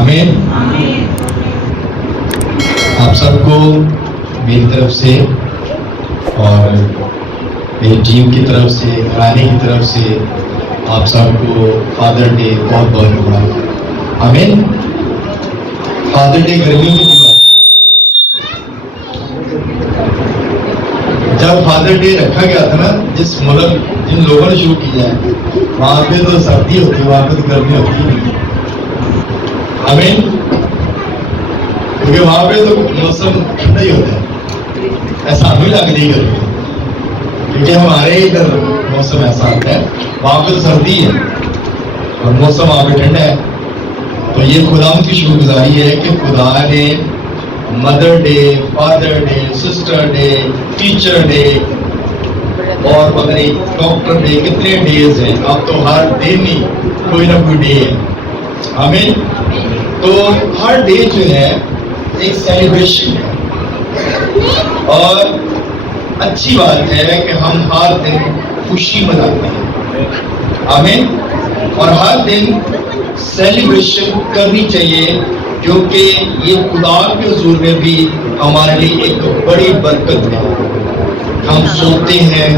آمین۔ آپ سب کو میری طرف سے اور میری ٹیم کی طرف سے، گھرانے کی طرف سے آپ سب کو فادر ڈے بہت بہت مبارک۔ آمین۔ فادر ڈے گرمیوں میں کیوں؟ جب فادر ڈے رکھا گیا تھا نا، جس ملک جن لوگوں نے شروع کیا ہے، وہاں پہ تو سردی ہوتی ہے، وہاں پہ تو گرمی ہوتی نہیں۔ آمین۔ کیونکہ وہاں پہ تو موسم ٹھنڈا ہی ہوتا ہے، ایسا ہمیں لگ نہیں کرتا، کیونکہ ہمارے ادھر موسم ایسا ہوتا ہے، وہاں پہ تو سردی ہے اور موسم وہاں پہ ٹھنڈا ہے۔ تو یہ خدا کی شکر گزاری ہے کہ خدا نے mother day, father day, sister day, teacher day اور پتہ نہیں ڈاکٹر ڈے، کتنے ڈیز ہیں، اب تو ہر دن ہی کوئی نہ کوئی ڈے ہے۔ آمین۔ تو ہر ڈے جو ہے ایک سیلیبریشن ہے، اور اچھی بات ہے کہ ہم ہر دن خوشی مناتے ہیں۔ آمین۔ اور ہر دن سیلیبریشن کرنی چاہیے، کیونکہ یہ خدا کے حضور میں بھی ہمارے لیے ایک بڑی برکت ہے۔ ہم سوتے ہیں،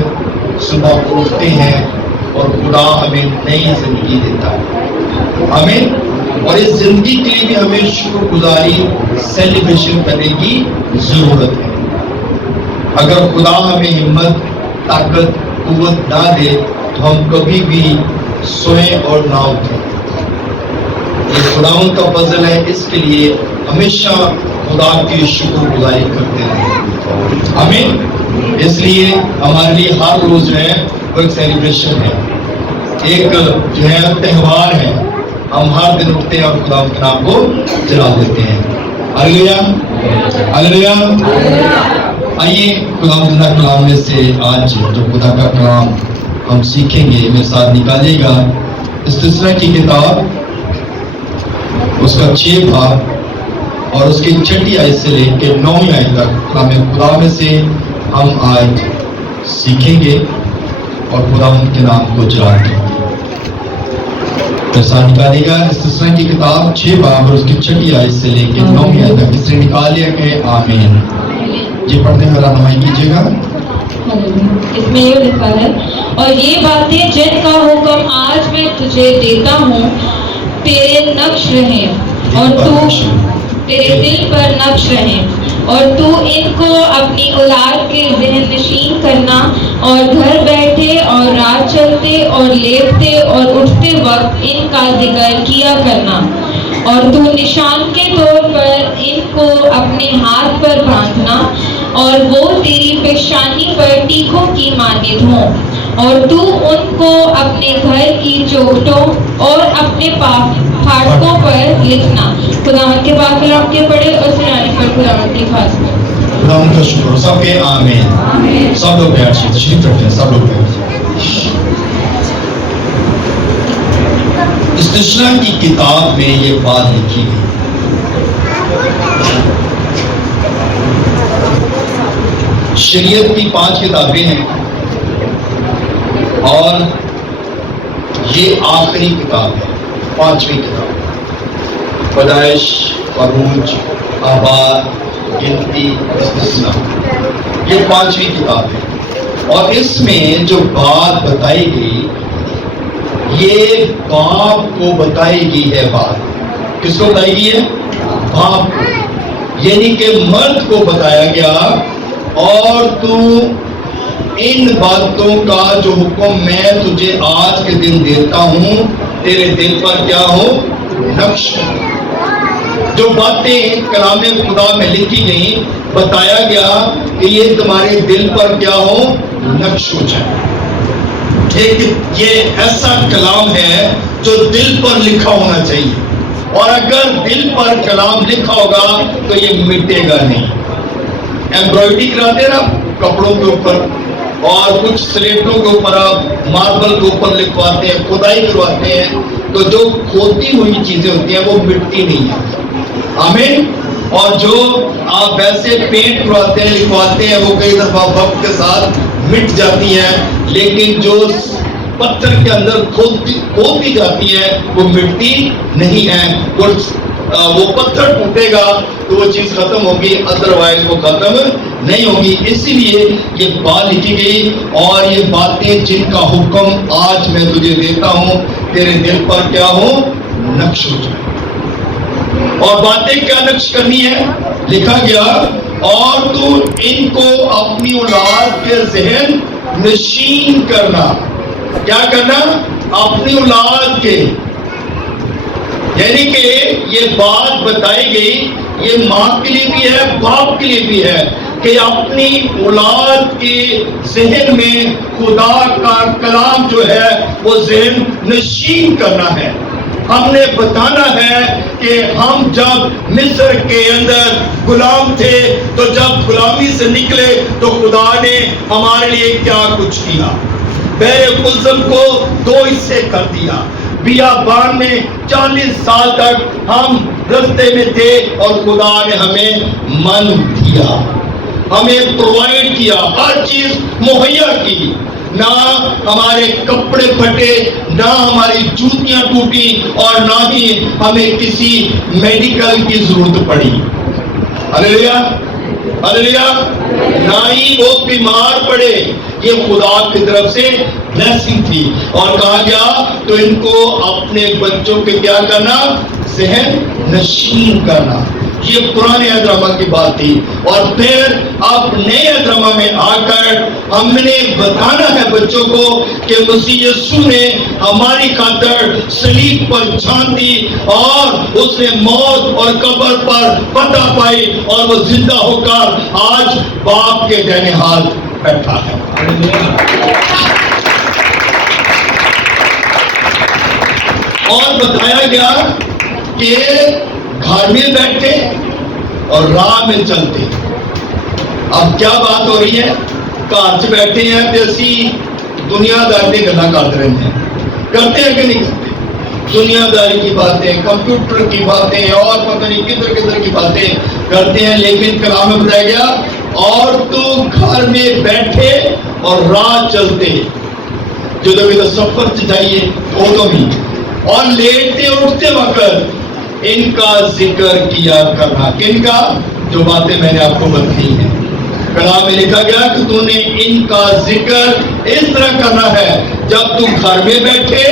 صبح اٹھتے ہیں اور خدا ہمیں نئی زندگی دیتا ہے۔ آمین۔ اور اس زندگی کے لیے بھی ہمیں شکر گزاری، سیلیبریشن کرنے کی ضرورت ہے۔ اگر خدا ہمیں ہمت، طاقت، قوت نہ دے تو ہم کبھی بھی سوئیں اور نہ اٹھیں۔ یہ خداوند کا فضل ہے، اس کے لیے ہمیشہ خدا کی شکر گزاری کرتے رہیں۔ آمین۔ اس لیے ہمارے لیے ہر روز جو ہے وہ ایک سیلیبریشن ہے، ایک جو ہے تہوار ہے۔ ہم ہر دن اٹھتے ہیں اور خدا کے نام کو جلا دیتے ہیں۔ ہلیلویا، ہلیلویا۔ آئیے خدا کا کلام میں سے آج جو خدا کا کلام ہم سیکھیں گے، میرے ساتھ نکالے گا استثنا کی کتاب، اس کا 6 باب اور اس کی 6 آیت سے لے کے 9 آیت تک کلام خدا میں سے ہم آج سیکھیں گے اور خدا کے نام کو جلا دیں گے۔ ساتھ نکالے گا استثنا کی کتاب 6 باب اور اس کی 6 آیت سے لے کے 9 آیت تک، اس سے نکال لیا کہ آمین۔ یہ پڑھنے میں رہنمائی کیجیے گا۔ اس میں یہ لکھا ہے، اور یہ باتیں جن کا حکم آج میں تجھے دیتا ہوں تیرے نقش رہیں اور تو تیرے دل پر نقش رہیں، اور تو ان کو اپنی اولاد کے ذہن نشین کرنا، اور گھر بیٹھے اور رات چلتے اور لیٹتے اور اٹھتے وقت ان کا ذکر کیا کرنا، اور تو نشان کے طور پر ان کو اپنے ہاتھ پر باندھنا، اور وہ تیری پیشانی پر ٹیکوں کی مانند ہوں، اور تو ان کو اپنے گھر کی چوکھٹوں اور اپنے پھاٹکوں پر لکھنا۔ خداوند کے پاک کلام کے پڑھے اور سنانے پر خداوند کی خاص خداوند کا شکر، سب کے آمین۔ سب لوگ بیٹھ جائیں، تشریف رکھیں، سب لوگ بیٹھ جائیں۔ استثنا کی کتاب میں یہ بات لکھی گئی، شریعت کی 5 کتابیں ہیں اور یہ آخری کتاب ہے، 5ویں کتاب، پیدائش، عروج، آباد، گنتی، استثنا، یہ 5ویں کتاب ہے۔ اور اس میں جو بات بتائی گئی، یہ باپ کو بتائی گئی ہے۔ بات کس کو بتائی گئی ہے؟ باپ کو، یعنی کہ مرد کو بتایا گیا، اور تو ان باتوں کا جو حکم میں تجھے آج کے دن دیتا ہوں تیرے دل پر کیا ہو؟ نقش ہو۔ جو باتیں کلام خدا میں لکھی گئیں، بتایا گیا کہ یہ تمہارے دل پر کیا ہو؟ نقش ہو جائے۔ یہ ایسا کلام ہے جو دل پر لکھا ہونا چاہیے، اور اگر دل پر کلام لکھا ہوگا تو یہ مٹے گا نہیں۔ ایمبرائڈری کراتے ہیں نا کپڑوں کے اوپر، اور کچھ سلیٹوں کے اوپر آپ ماربل کے اوپر لکھواتے ہیں، کھدائی کرواتے ہیں، تو جو کھوتی ہوئی چیزیں ہوتی ہیں وہ مٹتی نہیں ہے۔ آمین۔ اور جو آپ ویسے پینٹ کرواتے ہیں، لکھواتے ہیں، وہ کئی دفعہ وقت کے ساتھ مٹ جاتی ہیں، لیکن جو پتھر کے اندر کھودی جاتی ہے وہ مٹتی نہیں ہے، وہ وہ پتھر ٹوٹے گا تو وہ چیز ختم ہوگی، ادروائز وہ ختم نہیں ہوگی. اسی لیے یہ بات لکھی گئی. اور یہ باتیں جن کا حکم آج میں تجھے دیتا ہوں تیرے دل پر کیا ہو؟ نقش ہو جائے. اور باتیں کیا نقش کرنی ہے؟ لکھا گیا اور تو ان کو اپنی اولاد کے ذہن نشین کرنا. کیا کرنا؟ اپنی اولاد کے. یعنی کہ یہ بات بتائی گئی، یہ ماں کے لیے بھی ہے، باپ کے لیے بھی ہے کہ اپنی اولاد کے ذہن میں خدا کا کلام جو ہے وہ ذہن نشین کرنا ہے. ہم نے بتانا ہے کہ ہم جب مصر کے اندر غلام تھے تو جب غلامی سے نکلے تو خدا نے ہمارے لیے کیا کچھ کیا. بحر قلزم کو 2 حصے کر دیا. بیابان میں 40 سال تک ہم رستے میں تھے اور خدا نے ہمیں من دیا، ہمیں پرووائڈ کیا، ہر چیز مہیا کی. نہ ہمارے کپڑے پھٹے، نہ ہماری جوتیاں ٹوٹی، اور نہ ہی ہمیں کسی میڈیکل کی ضرورت پڑی. ہلیلویا ہلیلویا. نہ ہی وہ بیمار پڑے. یہ خدا کی طرف سے بلیسنگ تھی. اور کہا گیا تو ان کو اپنے بچوں کے کیا کرنا؟ ذہن نشین کرنا. یہ پرانے اہدنامہ کی بات تھی. اور پھر اب نئے اہدنامہ میں آ کر ہم نے بتانا ہے بچوں کو کہ مسیح یسوع نے ہماری خاطر صلیب پر جان دی اور اس نے موت اور قبر پر فتح پائی اور وہ زندہ ہو کر آج باپ کے دائیں ہاتھ بیٹھا ہے. اور بتایا گیا کہ گھر میں بیٹھے اور راہ میں چلتے. اب کیا بات ہو رہی ہے؟ گھر سے بیٹھے ہیں تو اسی دنیا داری کی گلا کرتے رہتے ہیں. کرتے ہیں کہ نہیں کرتے؟ دنیا داری کی باتیں، کمپیوٹر کی باتیں اور پتہ نہیں کدھر کدھر کی باتیں کرتے ہیں. لیکن کلام میں بتایا گیا اور تو گھر میں بیٹھے اور راہ چلتے. جو تو سفر سے جائیے اردو میں، اور لیٹتے اٹھتے وقت ان کا ذکر کیا کرنا. کن کا؟ جو باتیں میں نے آپ کو بتائی ہیں. کلام میں لکھا گیا کہ تو نے ان کا ذکر اس طرح کرنا ہے جب تم گھر میں بیٹھے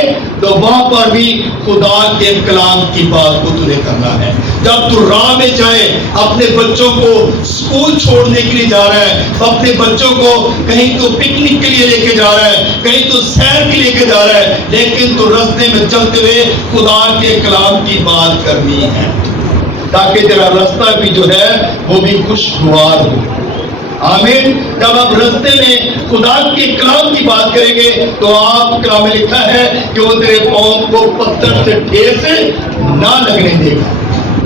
تو وہاں پر بھی خدا کے کلام کی بات کو تمہیں کرنا ہے. جب تو راہ میں جائے، اپنے بچوں کو اسکول چھوڑنے کے لیے جا رہا ہے، اپنے بچوں کو کہیں تو پکنک کے لیے لے کے جا رہا ہے، کہیں تو سیر کے لے کے جا رہا ہے، لیکن تو راستے میں چلتے ہوئے خدا کے کلام کی بات کرنی ہے تاکہ تیرا راستہ بھی جو ہے وہ بھی خوشگوار ہو. آمین. جب آپ راستے میں خدا کے کلام کی بات کریں گے تو آپ کلام میں لکھا ہے کہ وہ تیرے پاؤں کو پتھر سے ٹھیس نہ لگنے دے گا.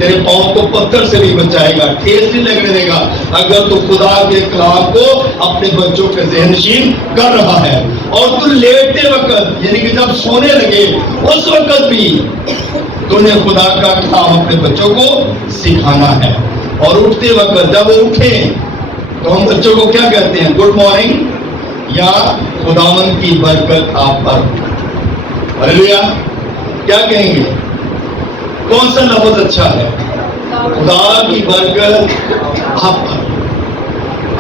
تیرے پاؤں کو پتھر سے بھی بچائے گا، ٹھیس نہیں لگنے دے گا اگر تو خدا کے کلام کو اپنے بچوں کے ذہن نشین کر رہا ہے. اور تو لیٹتے وقت یعنی کہ جب سونے لگے اس وقت بھی تو نے خدا کا کلام اپنے بچوں کو سکھانا ہے. اور اٹھتے وقت جب وہ اٹھیں تو ہم بچوں کو کیا کہتے ہیں؟ گڈ مارننگ یا خداوند کی برکت آپ پر. ہلیلویا. کیا کہیں گے؟ کون سا لفظ اچھا ہے؟ خدا کی برکت آپ پر.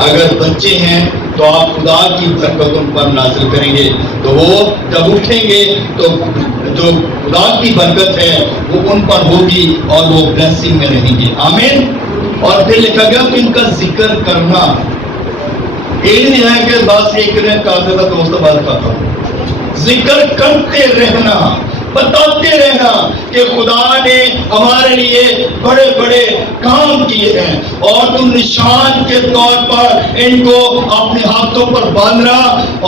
اگر بچے ہیں تو آپ خدا کی برکت ان پر نازل کریں گے تو وہ جب اٹھیں گے تو جو خدا کی برکت ہے وہ ان پر ہوگی اور وہ بلیسنگ میں رہیں گے. آمین. اور پھر لکھا گیا کہ ان کا ذکر کرنا. یہ نہیں ہے کہ بس ایک نے کہا تھا دوست بات کرتا ہوں. ذکر کرتے رہنا، بتاتے رہنا کہ خدا نے ہمارے لیے بڑے بڑے کام کیے ہیں اور تم نشان کے طور پر ان کو اپنے ہاتھوں پر باندھنا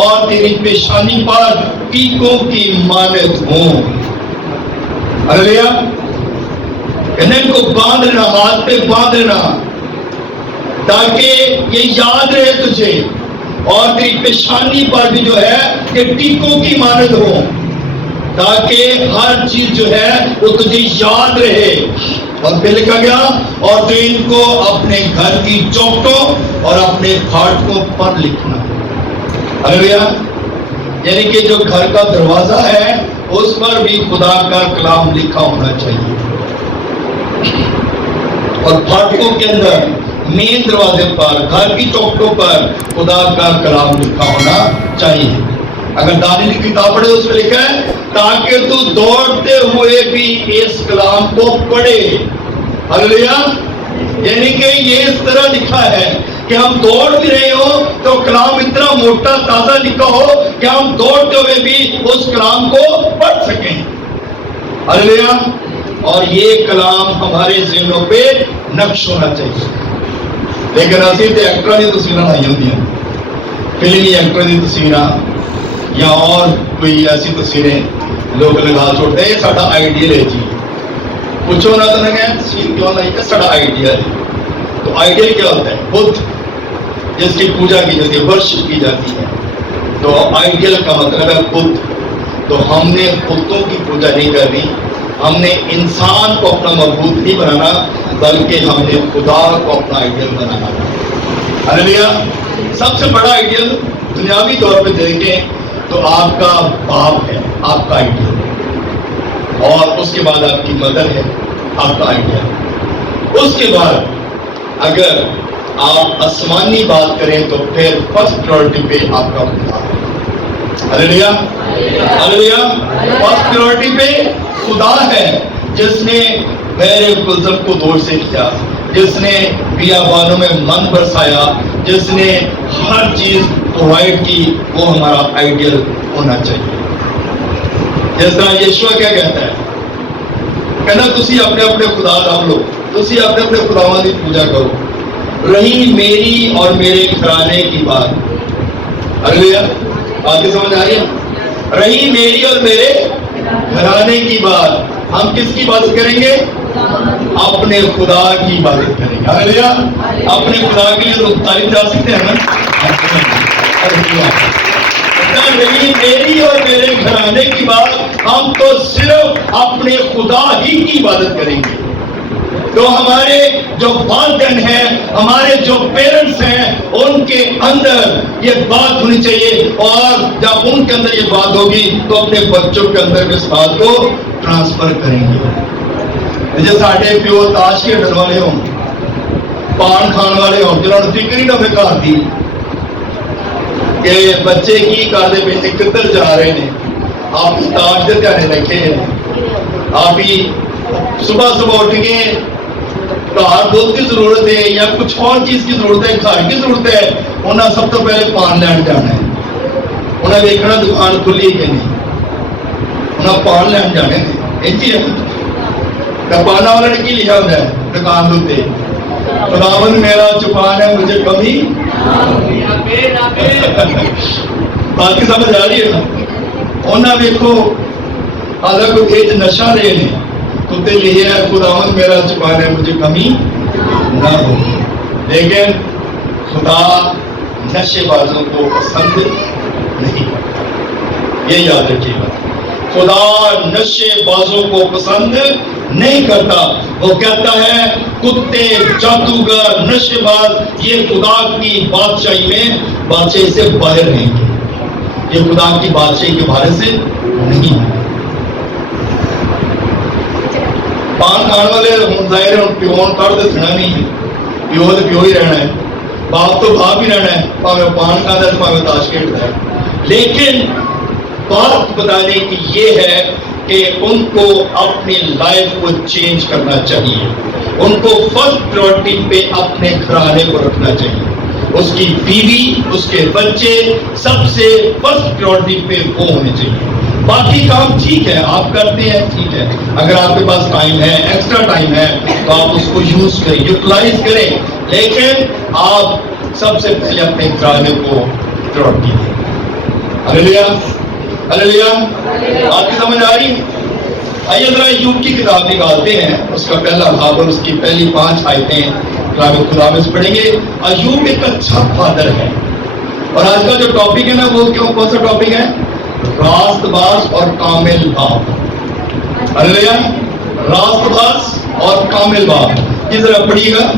اور تیری پیشانی پر ٹیکوں کی مانند ہوں. ہلیلویا. ان کو باندھ لینا، ہاتھ پہ باندھ لینا تاکہ یہ یاد رہے تجھے، اور تیری پیشانی پر بھی جو ہے کہ ٹیکوں کی مانند ہو تاکہ ہر چیز جو ہے وہ تجھے یاد رہے. اور پھر لکھا گیا اور تو ان کو اپنے گھر کی چوکٹوں اور اپنے پھاٹکوں پر لکھنا. ہلیلویا. یعنی کہ جو گھر کا دروازہ ہے اس پر بھی خدا کا کلام لکھا ہونا چاہیے. اور پھاٹکوں کے اندر مین دروازے پر گھر کی چوکٹوں پر خدا کا کلام لکھا ہونا چاہیے. اگر دانیل کی کتاب پڑھے اس میں لکھا ہے تاکہ تو دوڑتے ہوئے بھی اس کلام کو پڑھے. ہلیلویا. یعنی کہ یہ اس طرح لکھا ہے کہ ہم دوڑ بھی رہے ہو تو کلام اتنا موٹا تازہ لکھا ہو کہ ہم دوڑتے ہوئے بھی اس کلام کو پڑھ سکیں. ہلیلویا. اور یہ کلام ہمارے ذہنوں پہ نقش ہونا چاہیے. لیکن اسی تے ایکٹر کی تصویریں نہیں ہوتی ہیں, فلمی ایکٹر کی تصویریں یا اور کوئی ایسی تصویریں لوگ لگا چھوڑتے ہیں. یہ ساڈا آئیڈیل ہے جی. پوچھو نہ تو نہ تصویر کیوں نہیں ہے, ساڈا آئیڈیل ہے. تو آئیڈیل کیا ہوتا ہے؟ بدھ جس کی پوجا کی جاتی ہے, ورشپ کی جاتی ہے. تو آئیڈیل کا مطلب ہے بدھ. تو ہم نے بتوں کی پوجا نہیں کرنی, ہم نے انسان کو اپنا معبود نہیں بنانا بلکہ ہم نے خدا کو اپنا آئیڈیل بنانا. ہلیلویا. سب سے بڑا آئیڈیل دنیاوی طور پہ دیکھیں تو آپ کا باپ ہے, آپ کا آئیڈیل, اور اس کے بعد آپ کی مدر ہے, آپ کا آئیڈیل. اس کے بعد اگر آپ آسمانی بات کریں تو پھر فرسٹ پرائورٹی پہ آپ کا خدا ہے. ہلیلویا. ہلیلویا. فرسٹ پرائورٹی پہ خدا ہے جس نے غیر کلزم کو دور سے کیا, جس نے بیابانوں میں من برسایا, جس نے ہر چیز پرووائڈ کی. وہ ہمارا آئیڈیل ہونا چاہیے. جس طرح یشوع کیا کہتا ہے, کہنا تسی اپنے اپنے خدا رکھ لو, تسی اپنے اپنے خداواں کی پوجا کرو, رہی میری اور میرے گھرانے کی بات. ہلیلویا. بات کی سمجھ آ رہی ہے؟ رہی میری اور میرے گھرانے کی بات. ہم کس کی عبادت کریں گے؟ اپنے خدا کی عبادت کریں گے. ہلیلویا. اپنے خدا کے لیے لوگ تعریف جا سکتے ہیں نا. رہی میری اور میرے گھرانے کی بات, ہم تو صرف اپنے خدا ہی کی عبادت کریں گے. تو ہمارے جو والدین ہیں, ہمارے جو پیرنٹس ہیں, ان کے اندر یہ بات ہونی چاہیے, اور جب ان کے اندر یہ بات ہوگی تو اپنے بچوں کے اندر اس بات کو ٹرانسفر کریں گے. جیسے ساڈے پیو تاش کھیڈن والے ہوں, پان کھان والے ہوں, جنہوں نے فکر ہی نہ ہوئے گھر دی کہ بچے کی کرتے پہ کدھر جا رہے ہیں. آپ تاش کے دھیانے رکھے ہیں, آپ ہی صبح صبح اٹھ کے گھر دودھ کی ضرورت ہے یا کچھ اور چیز کی ضرورت ہے, گھر کی ضرورت ہے, انہیں سب تو پہلے پان لین جانا ہے. انہیں دیکھنا دکان کھلی کہ نہیں, انہیں پان لین جانے ہے. پانا والا نے کی لکھا ہوتا ہے دکان دے, خداوند میرا چپان ہے مجھے کمی. بات کی سمجھ آ رہی ہے نا. انہیں دیکھو اگر کوئی ایج نشہ رہے ہیں تو یہ ہے خداوند میرا چپان ہے مجھے کمی نہ ہو. لیکن خدا نشے بازوں کو پسند نہیں, یہ یاد رکھیے گا. خدا نشے بازوں کو پسند نہیں کرتا. وہ کہتا ہے کتے, جادوگر, نشے باز یہ خدا کی بادشاہی میں بادشاہی سے باہر رہیں گے. یہ خدا کی بادشاہی کے بارے سے نہیں ہے. پان کھان والے ظاہر پیو کر دسنا نہیں ہے, پیو تو پیو ہی رہنا ہے, باپ تو باپ ہی رہنا ہے, پاوے پان کھانا ہے پاوے تاش کھیلتا ہے. لیکن بات بتانے کی یہ ہے کہ ان کو اپنی لائف کو چینج کرنا چاہیے. ان کو فرسٹ پرائورٹی پہ اپنے گھرانے کو رکھنا چاہیے. اس کی بیوی, اس کے بچے سب سے فرسٹ پرائورٹی پہ وہ ہونے چاہیے. باقی کام ٹھیک ہے آپ کرتے ہیں, ٹھیک ہے, اگر آپ کے پاس ٹائم ہے, ایکسٹرا ٹائم ہے تو آپ اس کو یوز کریں, یوٹیلائز کریں. لیکن آپ سب سے پہلے اپنے گھرانے کو پرائورٹی دیں. ہلیلویا. ہلیلویا. آپ کی سمجھ آ رہی ہے؟ آئیے ذرا ایوب کی کتاب نکالتے ہیں, اس کا پہلا باب اور اس کی پہلی 5 آیتیں کلام خدا میں سے پڑھیں گے. ایوب ایک اچھا فادر ہے, اور آج کا جو ٹاپک ہے نا وہ کون سا ٹاپک ہے؟ راست باز اور کامل باپ. ہلیلویا. راست باز اور کامل باپ. یہ ذرا پڑھیے گا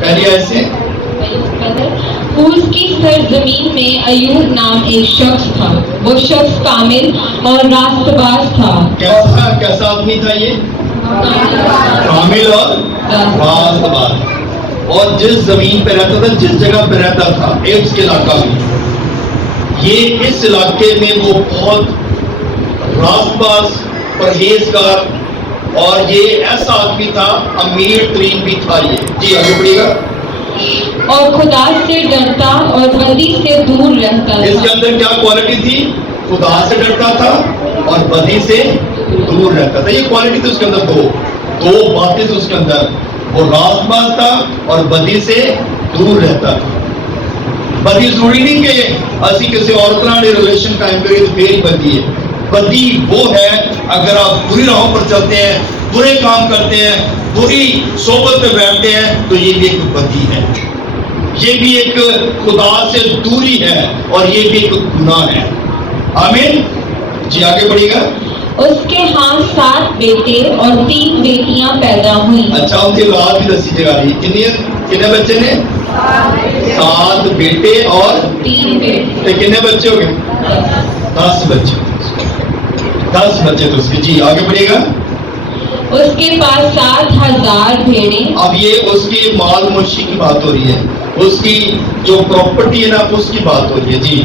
پہلی آیت سے. اوز کی سرزمین میں ایوب نام ایک شخص تھا, وہ شخص کامل اور راست باز تھا. کیسا آدمی تھا یہ؟ کامل اور راست باز. اور جس زمین پہ رہتا تھا, جس جگہ پہ رہتا تھا, ایبس کے علاقہ میں, یہ اس علاقے میں وہ بہت راست باز, پرہیزگار, اور یہ ایسا آدمی تھا, امیر ترین بھی تھا یہ. جی آگے بڑھیے گا. اور خدا سے ڈرتا اور بدی سے دور رہتا اس کے تھا. اندر کیا کوالٹی تھی؟ خدا سے ڈرتا تھا اور بدی سے دور رہتا تھا. یہ کوالٹی تھی اس کے اندر. دو باتیں تھی اس کے اندر. وہ راست باز تھا اور بدی سے دور رہتا تھا. بدی ضروری نہیں کہ اسی کسی عورت نے ریلیشن قائم کری تو پھر بدی ہے. بدی وہ ہے اگر آپ بری راہوں پر چلتے ہیں, برے کام کرتے ہیں, بری صحبت میں بیٹھتے ہیں, تو یہ بھی ایک بدی ہے. یہ بھی ایک خدا سے دوری ہے اور یہ بھی ایک گناہ ہے. آمین. جی آگے بڑھیے گا. اس کے ہاں 7 بیٹے اور 3 بیٹیاں پیدا ہوئیں. اچھا, ان کی اولاد بھی دسی جگہ رہی. کتنے بچے نے؟ 7 بیٹے اور 3 بیٹے. کتنے بچے ہو گئے؟ 10 بچے. 10 بچے تو اس کے. جی آگے بڑھیے گا. اس کے پاس 7,000 بھیڑیں. اب یہ اس کی مال مویشی کی بات ہو رہی ہے, اس کی جو پراپرٹی ہے نا اس کی بات ہو رہی ہے. جی.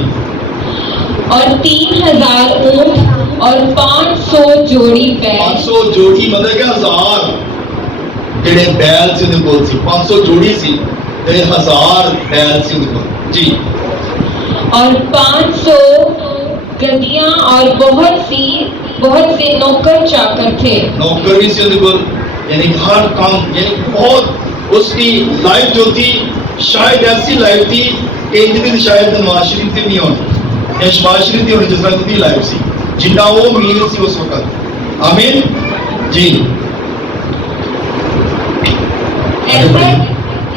اور 3,000 اونٹ اور 500 جوڑی بیل. 500 جوڑی مطلب کہ 1000 جڑے بیل سے نکول سی. 500 جوڑی سی تے 1000 بیل سے نکول. جی. اور 500 گدیاں اور بہت سے نوکر چاکر تھے. نوکر بھی سے نکول, یعنی ہر کام, یعنی بہت اس کی لائف جو تھی شاید ایسی لائف تھی کہ اتنی شاید نواز شریف سے نہیں ہونی, یا شباز شریف کی ہونی جس طرح کی لائف سی جتنا وہ امیر سی اس وقت. آمین. جی.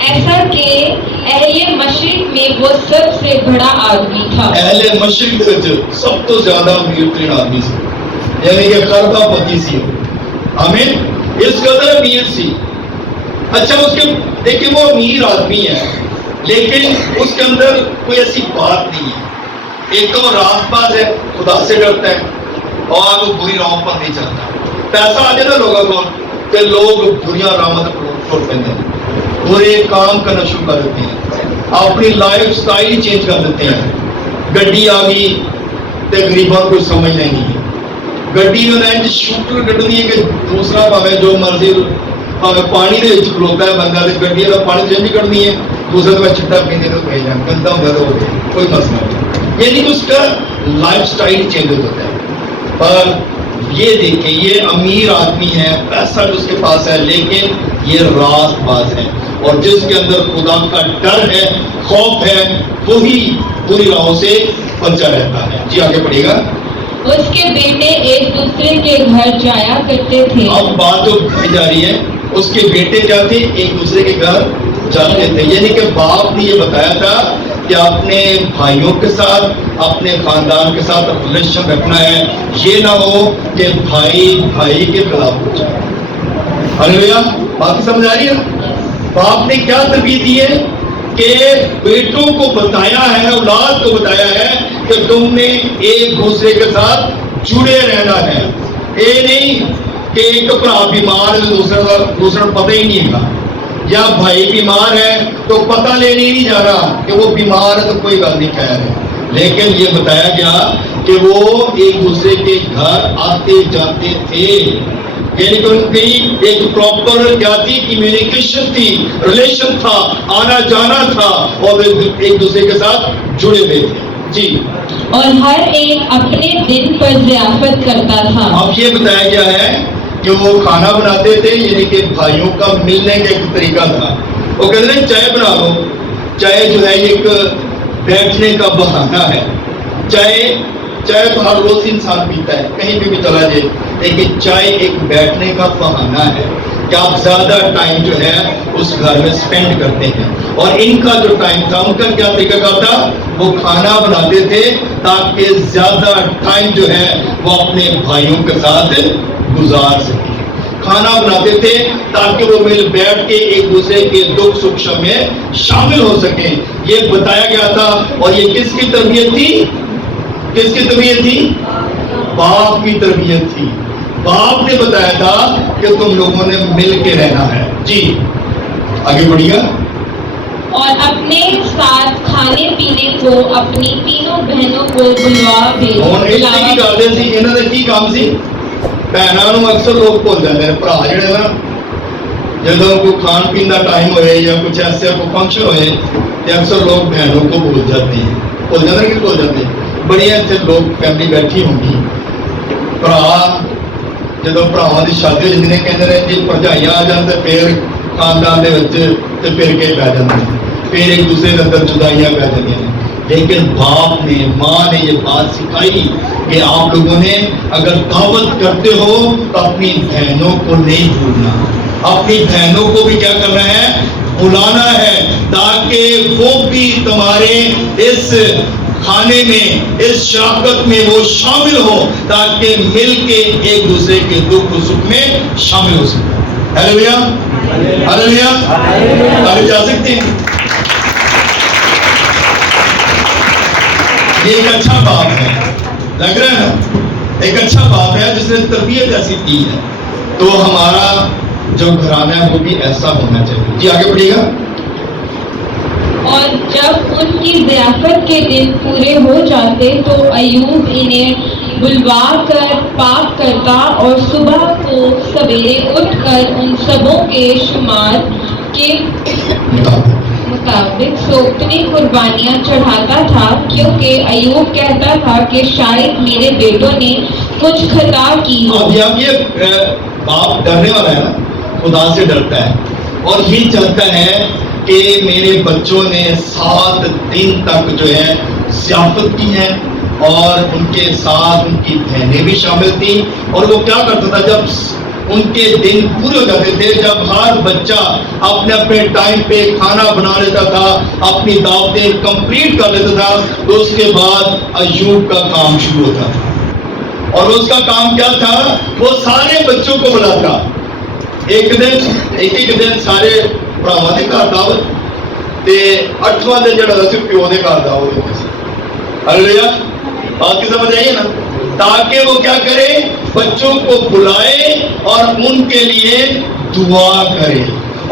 ایسا کہ اہل مشرق میں وہ سب سے بڑا آدمی تھا. اہل مشرق سب تو زیادہ امیر ترین آدمی سی, یعنی کہ خربہ پتی سی. آمین. اس قدر امیر سی. اچھا, اس کے دیکھیں وہ امیر آدمی ہے لیکن اس کے اندر کوئی ایسی بات نہیں ہے. ایک تو راست باز ہے, خدا سے ڈرتا ہے اور وہ بری راہوں پر نہیں چلتا. پیسہ آ جائے نا لوگوں کو کہ لوگ بری راہوں پر پڑتے ہیں, برے کام کرنا شروع کر دیتے ہیں, اپنی لائف سٹائل چینج کر دیتے ہیں. گڈی آ گئی تو غریبوں کو سمجھ نہیں ہے. گڈی میں شوٹر کٹنی ہے کہ دوسرا پاوے جو مرضی پاوے پانی دے کھلوتا ہے بندہ, گڈی کا پانی چینج بھی کرنی ہے, دوسرے میں چھٹا پینے کو کہیں جائیں گندا ہوگا تو کوئی مسئلہ نہیں. یعنی اس کا لائف سٹائل چینج ہوتا ہے. پر یہ دیکھیں یہ امیر آدمی ہے, پیسہ بھی اس کے پاس ہے, لیکن یہ راست باز ہے اور جس کے اندر خدا کا ڈر ہے, خوف ہے, وہی بری راہوں سے بچا رہتا ہے. جی آگے پڑھیے گا. اس کے بیٹے ایک دوسرے کے گھر جایا کرتے تھے. اب بات جو کہی جا رہی ہے, اس کے بیٹے کیا تھے؟ ایک دوسرے کے گھر جاتے تھے. یعنی کہ باپ نے یہ بتایا تھا کہ اپنے بھائیوں کے ساتھ, اپنے خاندان کے ساتھ ریلیشن رکھنا ہے. یہ نہ ہو کہ بھائی کے خلاف ہو جائے. ہلیلویا. بات سمجھ آ رہی ہے؟ باپ نے کیا تربیت دی ہے کہ بیٹوں کو بتایا ہے, اولاد کو بتایا ہے کہ تم نے ایک دوسرے کے ساتھ جڑے رہنا ہے. یہ نہیں کہ ایک بھرا بیمار ہے دوسرا پتہ ہی نہیں ہے, یا بھائی بیمار ہے تو پتہ لینے نہیں جا رہا کہ وہ بیمار ہے تو کوئی بات نہیں کہہ رہے. لیکن یہ بتایا گیا کہ وہ ایک دوسرے کے گھر آتے جاتے تھے. یعنی کہ ان کی ایک پراپر کیا تھی, کمیونیکیشن تھی, ریلیشن تھا, آنا جانا تھا اور ایک دوسرے کے ساتھ جڑے ہوئے تھے. جی. اور ہر ایک اپنے دن پر ضیافت کرتا تھا. اب یہ بتایا گیا ہے کہ وہ کھانا بناتے تھے, یعنی کہ بھائیوں کا ملنے کا ایک طریقہ تھا. وہ کہتے ہیں چائے بنا لو. چائے جو ہے ایک بیٹھنے کا بہانہ ہے. چائے تو ہر روز انسان پیتا ہے, کہیں بھی چلا جائے, لیکن چائے ایک بیٹھنے کا بہانہ ہے کہ آپ زیادہ ٹائم جو ہے اس گھر میں سپینڈ کرتے ہیں. اور ان کا جو ٹائم تھا, ان کا کیا طریقہ تھا, وہ کھانا بناتے تھے تاکہ زیادہ ٹائم جو ہے وہ اپنے بھائیوں کے ساتھ گزار سکیں. کھانا بناتے تھے تاکہ وہ مل بیٹھ کے ایک دوسرے کے دکھ سکھ میں شامل ہو سکیں. یہ بتایا گیا تھا. اور یہ کس کی تربیت تھی؟ کس کی تربیت تھی؟ باپ کی تربیت تھی. باپ نے بتایا تھا کہ تم لوگوں نے مل کے رہنا ہے. جی آگے بڑھیے گا. اور اپنے ساتھ کھانے پینے کو اپنی تینوں بہنوں کو بلوا ہوں یہ کی کرتے سی, یہاں کا کی کام سی؟ بہنوں اکثر لوگ بھول جاتے ہیں. برا جڑے نا جب کوئی کھان پین کا ٹائم ہوئے یا کچھ ایسے کوئی فنکشن ہوئے تو اکثر لوگ بہنوں کو بھول جاتے ہیں. بھول جاتے ہیں کہ بھول جاتے ہیں. بڑی اتنے لوگ فیملی بیٹھی ہوں گی, برا جب براواں کی شادی ہو جاتی ہے کہتے ہیں جی بھرجائیاں آ جان تو پھر خاندان کے پھر کے پی جاتے ہیں, پھر ایک دوسرے کے اندر جدائیاں پی جاتی ہیں. لیکن باپ نے ماں نے یہ بات سکھائی کہ آپ لوگوں نے اگر دعوت کرتے ہو تو اپنی بہنوں کو نہیں بھولنا, اپنی بہنوں کو بھی کیا کرنا ہے, بلانا ہے, تاکہ وہ بھی تمہارے اس کھانے میں, اس شراکت میں وہ شامل ہو, تاکہ مل کے ایک دوسرے کے دکھ و سکھ میں شامل ہو سکے. ہلیلویا ہلیلویا. آگے جا سکتے ہیں. یہ ایک اچھا باپ ہے, لگ رہا ہے نا, ایک اچھا باپ ہے جس نے تربیت ایسی کی ہے. تو ہمارا جو گھرانہ ہے وہ بھی ایسا ہونا چاہیے. جی آگے بڑھیے گا. اور جب ان کی ضیافت کے دن پورے ہو جاتے تو ایوب انہیں بلوا کر پاک کرتا اور صبح کو سویرے اٹھ کر ان سبوں کے شمار کے مطابق سوکتنی قربانیاں چڑھاتا تھا, کیونکہ ایوب کہتا تھا کہ شاید میرے بیٹوں نے کچھ خطا کی ہو. اب یہ باپ ڈرنے والا ہے نا, خدا سے ڈرتا ہے اور یہ چاہتا ہے کہ میرے بچوں نے 7 دن تک جو ہے ضیافت کی ہے, اور ان کے ساتھ ان کی بہنیں بھی شامل تھیں. اور وہ کیا کرتا تھا جب ان کے دن پورے ہو جاتے تھے, جب ہر بچہ اپنے اپنے ٹائم پہ کھانا بنا لیتا تھا, اپنی دعوتیں کمپلیٹ کر لیتا تھا, تو اس کے بعد ایوب کا کام شروع ہوتا تھا. اور اس کا کام کیا تھا, وہ سارے بچوں کو بلاتا. ایک دن سارے بھراواں دے گھر دعوت, تے 8واں دن جڑا سی پیو دے گھر دعوت ہوتی سی. ہلیلویا. بات کی سمجھ آئی ہے نا. تاکہ وہ کیا کرے, بچوں کو بلائے اور ان کے لیے دعا کرے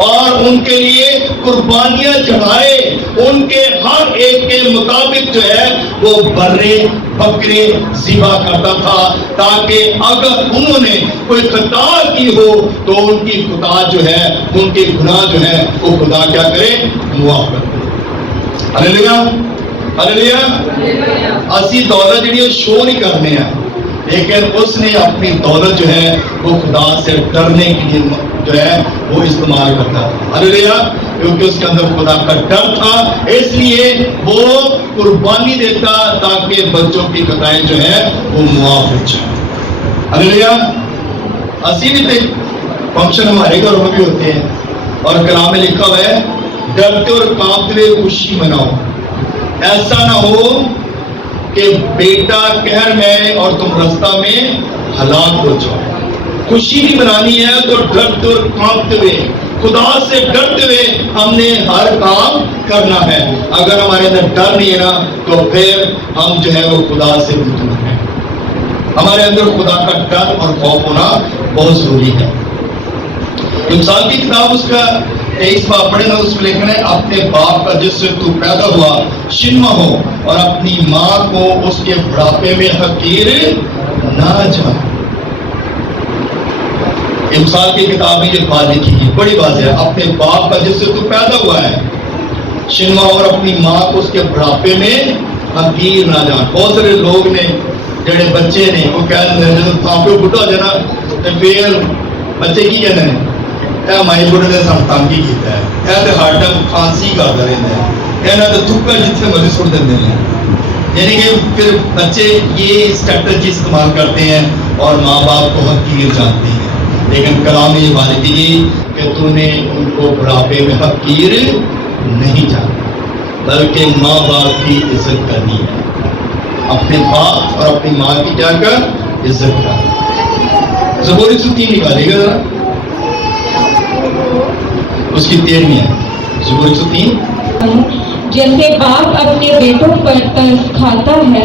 اور ان کے لیے قربانیاں چڑھائے. ان کے ہر ایک کے مطابق جو ہے وہ برے بکرے ذبح کرتا تھا, تاکہ اگر انہوں نے کوئی خطا کی ہو تو ان کی خطا جو ہے, ان کے گناہ جو ہے وہ خدا کیا کرے, معاف کر دے. ہلیلویا ہلیلویا. اسی دولت جڑی شو نہیں کرنے ہیں, لیکن اس نے اپنی دولت جو ہے وہ خدا سے ڈرنے کے لیے جو ہے وہ استعمال کرتا تھا. ہلیلویا. کیونکہ اس کے اندر خدا کا ڈر تھا, اس لیے وہ قربانی دیتا تاکہ بچوں کی خطائیں جو ہے وہ معاف ہو جائیں. ہلیلویا. اسی بھی تھے فنکشن ہمارے گھروں میں بھی ہوتے ہیں, اور کلام میں لکھا ہوا ہے ڈرتے اور کانپتے ہوئے خوشی مناؤ. ایسا نہ ہو کہ بیٹا قہر میں اور تم رستہ میں ہلاک ہو جاؤ. خوشی بھی منانی ہے تو ڈرتے اور کانپتے ہوئے, خدا سے ڈرتے ہوئے ہم نے ہر کام کرنا ہے. اگر ہمارے اندر ڈر نہیں ہے نا تو پھر ہم جو ہے وہ خدا سے بھی دور ہیں. ہمارے اندر خدا کا ڈر اور خوف ہونا بہت ضروری ہے. مثال کی کتاب اس کا 23 باب پڑھے نا, اس میں لکھنا ہے اپنے باپ کا جس سے تو پیدا ہوا شنوا ہو, اور اپنی ماں کو اس کے بڑھاپے میں حقیر نہ جان. مثال کی کتاب میں یہ بات لکھی ہے, بڑی بات ہے. اپنے باپ کا جس سے تو پیدا ہوا ہے شنوا, اور اپنی ماں کو اس کے بڑھاپے میں حقیر نہ جان. بہت سارے لوگ نے جڑے بچے نے وہ کہہ دیں جب ماں پیو بڈھا ہو جائے نا تو پھر بچے کی کہتے ہیں مائی بڑھے نے سن تنگ ہی کیتا ہے, یہ ہر ٹائم کھانسی کرتا رہتا ہے, کہنا تو تھوکا جتنے مرضی سٹ دیتے ہیں. یعنی کہ پھر بچے یہ اسٹریٹجی استعمال کرتے ہیں اور ماں باپ کو حقیر جانتے ہیں. لیکن کلام یہ بات کی کہ تو نے ان کو بڑھاپے میں حقیر نہیں جانا, بلکہ ماں باپ کی عزت کرنی ہے. اپنے باپ اور اپنی ماں کی کیا کر عزت کر. زبور 103 نکالے گا ذرا, اس کی 13 ہے. زبور 103. جیسے باپ اپنے بیٹوں پر ترس کھاتا ہے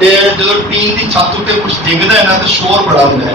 ਤੇ ਜਦੋਂ ਟੀਨ ਦੀ ਛੱਤ ਉੱਤੇ ਕੁਝ ਡਿੱਗਦਾ ਹੈ ਨਾ ਤਾਂ ਸ਼ੋਰ ਬੜਾ ਹੁੰਦਾ ਹੈ,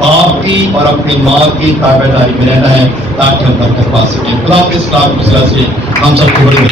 باپ کی اور اپنی ماں کی تابعداری میں رہنا ہے تاکہ ہم برکت پا سکیں. خدا کے اس کلام کی وجہ سے ہم سب کو بڑی